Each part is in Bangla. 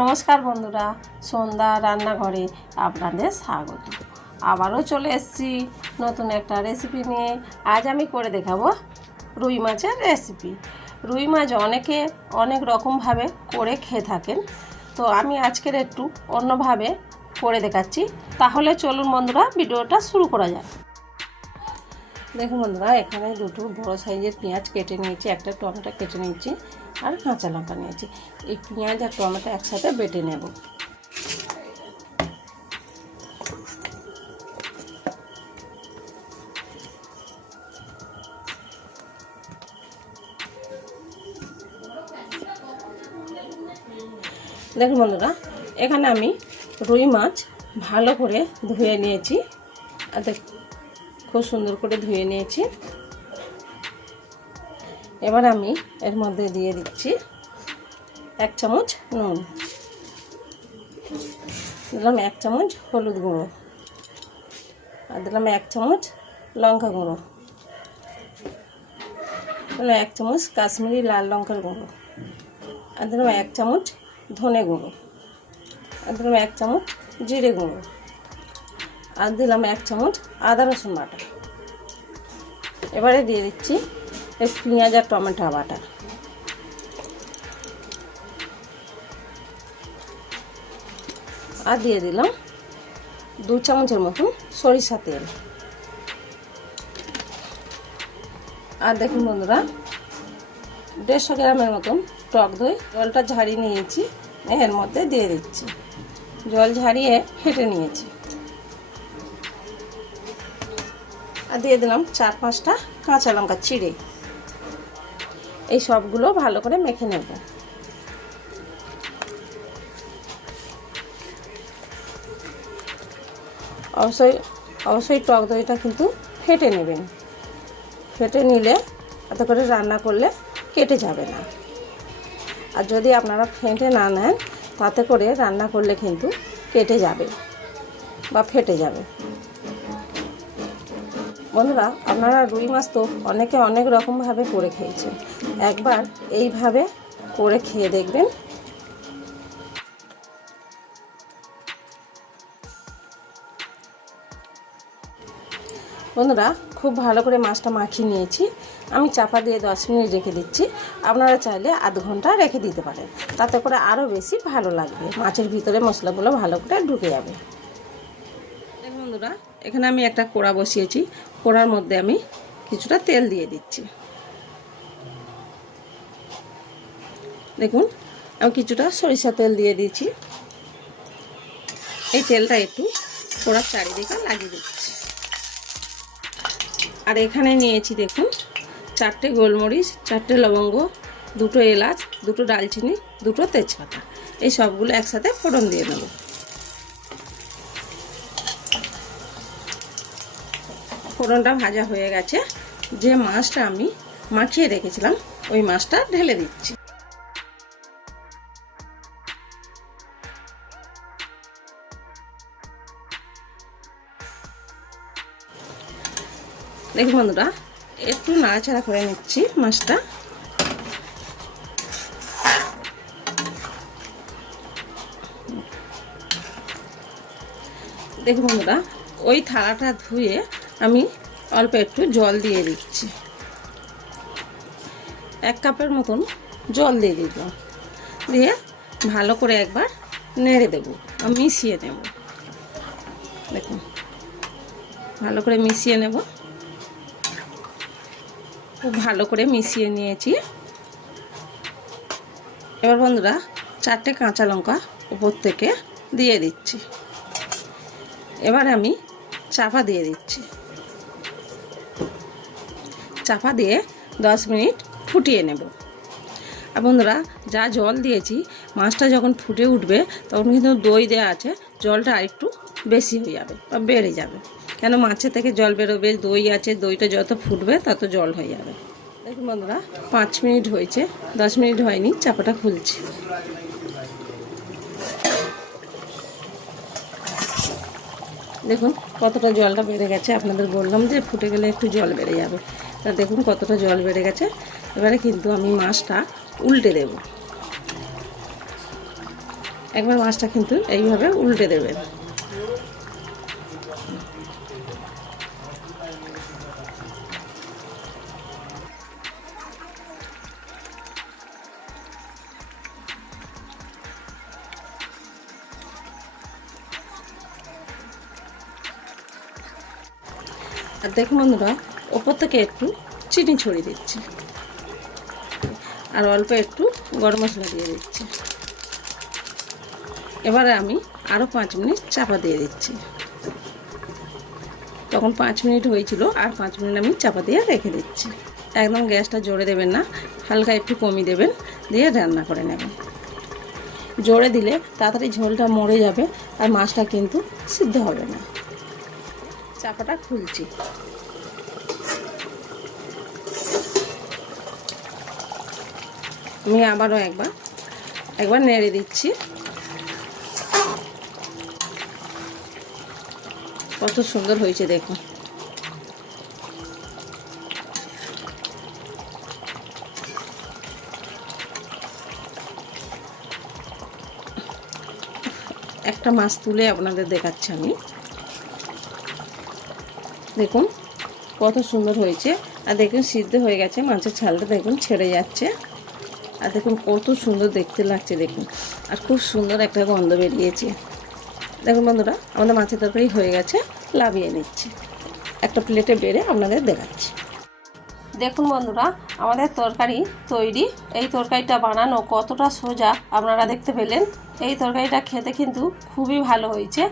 নমস্কার বন্ধুরা, সন্ধ্যা রান্নাঘরে আপনাদের স্বাগত। আবারও চলে এসেছি নতুন একটা রেসিপি নিয়ে। আজ আমি করে দেখাবো রুই মাছের রেসিপি। রুই মাছ অনেকে অনেক রকমভাবে করে খেয়ে থাকেন, তো আমি আজকের একটু অন্যভাবে করে দেখাচ্ছি। তাহলে চলুন বন্ধুরা, ভিডিওটা শুরু করা যাক। দেখুন বন্ধুরা, এখানে দুটো বড় সাইজের পেঁয়াজ কেটে নিয়েছি, একটা টমেটো কেটে নিয়েছি আর কাঁচা লঙ্কা নিয়েছি। এই পেঁয়াজ আর টমেটো একসাথে বেটে নেব। দেখুন বন্ধুরা, এখানে আমি রুই মাছ ভালো করে ধুয়ে নিয়েছি, আর খুব সুন্দর করে ধুয়ে নিয়েছি। এবার আমি এর মধ্যে দিয়ে দিচ্ছি 1 চামচ নুন, দিলাম 1 চামচ হলুদ গুঁড়ো, আর দিলাম 1 চামচ লঙ্কা গুঁড়ো, দিলাম 1 চামচ কাশ্মীরি লাল লঙ্কার গুঁড়ো, আর দিলাম 1 চামচ ধনে গুঁড়ো, আর দিলাম 1 চামচ জিরে গুঁড়ো, আর দিলাম 1 চামচ আদা রসুন বাটা। এবারে দিয়ে দিচ্ছি এই পেঁয়াজ আর টমেটো বাটা। আর দিয়ে দিলাম 2 চামচের মতন সরিষা তেল। আর দেখুন বন্ধুরা, 150 গ্রামের মতন টক দই, জলটা ঝারিয়ে নিয়েছি, এর মধ্যে দিয়ে দিচ্ছি। জল ঝারিয়ে ফেটে নিয়েছি। আর দিয়ে দিলাম 4-5টা কাঁচা লঙ্কা চিড়ে। এই সবগুলো ভালো করে মেখে নেব। অবশ্যই টক দইটা কিন্তু ফেটে নেবেন। ফেটে নিলে এত করে রান্না করলে কেটে যাবে না। আর যদি আপনারা ফেটে না নেন, তাতে করে রান্না করলে কিন্তু কেটে যাবে বা ফেটে যাবে। বন্ধুরা, আপনারা রুই মাছ তো অনেকে অনেক রকমভাবে করে খেয়েছেন, একবার এইভাবে করে খেয়ে দেখবেন। বন্ধুরা, খুব ভালো করে মাছটা মাখিয়ে নিয়েছি। আমি চাপা দিয়ে 10 মিনিট রেখে দিচ্ছি। আপনারা চাইলে আধ ঘন্টা রেখে দিতে পারেন, তাতে করে আরও বেশি ভালো লাগবে, মাছের ভিতরে মশলাগুলো ভালো করে ঢুকে যাবে। দেখুন বন্ধুরা, এখানে আমি একটা কড়া বসিয়েছি। কড়ার মধ্যে আমি কিছুটা তেল দিয়ে দিচ্ছি। দেখুন, আমি কিছুটা সরিষা তেল দিয়ে দিয়েছি। এই তেলটা একটু কড়ার চারিদিকে লাগিয়ে দিচ্ছি। আর এখানে নিয়েছি দেখুন 4টে গোলমরিচ, 4টে লবঙ্গ, 2টো এলাচ, 2টো ডালচিনি, 2টো তেজপাতা। এই সবগুলো একসাথে ফোড়ন দিয়ে নেব। ফোড়নটা ভাজা হয়ে গেছে। যে মাছটা আমি মাখিয়ে রেখেছিলাম, ওই মাছটা ঢেলে দিচ্ছি। দেখুন বন্ধুরা, একটু নাড়াচাড়া করে নিচ্ছি মাছটা। দেখুন বন্ধুরা, ওই থালাটা ধুয়ে আমি অল্প একটু জল দিয়ে দিচ্ছি। 1 কাপের মতন জল দিয়ে দিলাম। দিয়ে ভালো করে একবার নেড়ে দেব, মিশিয়ে নেব। দেখুন, ভালো করে মিশিয়ে নেব। খুব ভালো করে মিশিয়ে নিয়েছি। এবার বন্ধুরা, 4টে কাঁচা লঙ্কা উপর থেকে দিয়ে দিচ্ছি। এবার আমি চাপা দিয়ে দিচ্ছি। চাপা দিয়ে 10 মিনিট ফুটিয়ে নেব। আর বন্ধুরা, যা জল দিয়েছি, মাছটা যখন ফুটে উঠবে তখন কিন্তু দই দেওয়া আছে, জলটা আরেকটু বেশি হয়ে যাবে বা বেড়ে যাবে। কেন মাছের থেকে জল বেরোবে, দই আছে, দইটা যত ফুটবে তত জল হয়ে যাবে। দেখুন বন্ধুরা, 5 মিনিট হয়েছে, 10 মিনিট হয়নি। চাপাটা খুলছি। দেখুন কতটা জলটা বেড়ে গেছে। আপনাদের বললাম যে ফুটে গেলে একটু জল বেড়ে যাবে। তা দেখুন কতটা জল বেড়ে গেছে। এবারে কিন্তু আমি মাছটা উল্টে দেব। একবার মাছটা কিন্তু এইভাবে উল্টে দেবেন। আর দেখুন বন্ধুরা, ওপর থেকে একটু চিনি ছড়িয়ে দিচ্ছি আর অল্প একটু গরম মশলা দিয়ে দিচ্ছি। এবারে আমি আরও 5 মিনিট চাপা দিয়ে দিচ্ছি। তখন 5 মিনিট হয়েছিল, আর 5 মিনিট আমি চাপা দিয়ে রেখে দিচ্ছি। একদম গ্যাসটা জোরে দেবেন না, হালকা একটু কমিয়ে দেবেন, দিয়ে রান্না করে নেবেন। জোরে দিলে তাড়াতাড়ি ঝোলটা মরে যাবে আর মাছটা কিন্তু সিদ্ধ হবে না। চাপাটা খুলছি। আমি আবারও একবার নেড়ে দিচ্ছি। কত সুন্দর হয়েছে দেখুন। একটা মাছ তুলে আপনাদের দেখাচ্ছি আমি। দেখুন কত সুন্দর হয়েছে, আর দেখুন সিদ্ধ হয়ে গেছে, মাছের ছালটা দেখুন ছেড়ে যাচ্ছে, আর দেখুন কত সুন্দর দেখতে লাগছে দেখুন, আর খুব সুন্দর একটা গন্ধ বেরিয়েছে। দেখুন বন্ধুরা, আমাদের মাছের তরকারি হয়ে গেছে, লাভিয়ে নিচ্ছি। একটা প্লেটে বেড়ে আপনাদের দেখাচ্ছি। দেখুন বন্ধুরা, আমাদের তরকারি তৈরি। এই তরকারিটা বানানো কতটা সোজা আপনারা দেখতে পেলেন। এই তরকারিটা খেতে কিন্তু খুবই ভালো হয়েছে।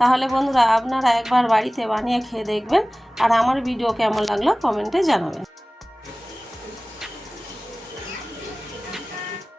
তাহলে বন্ধুরা, আপনারা একবার বাড়িতে বানিয়ে খেয়ে দেখবেন, আর আমার ভিডিও কেমন লাগলো কমেন্টে জানাবেন।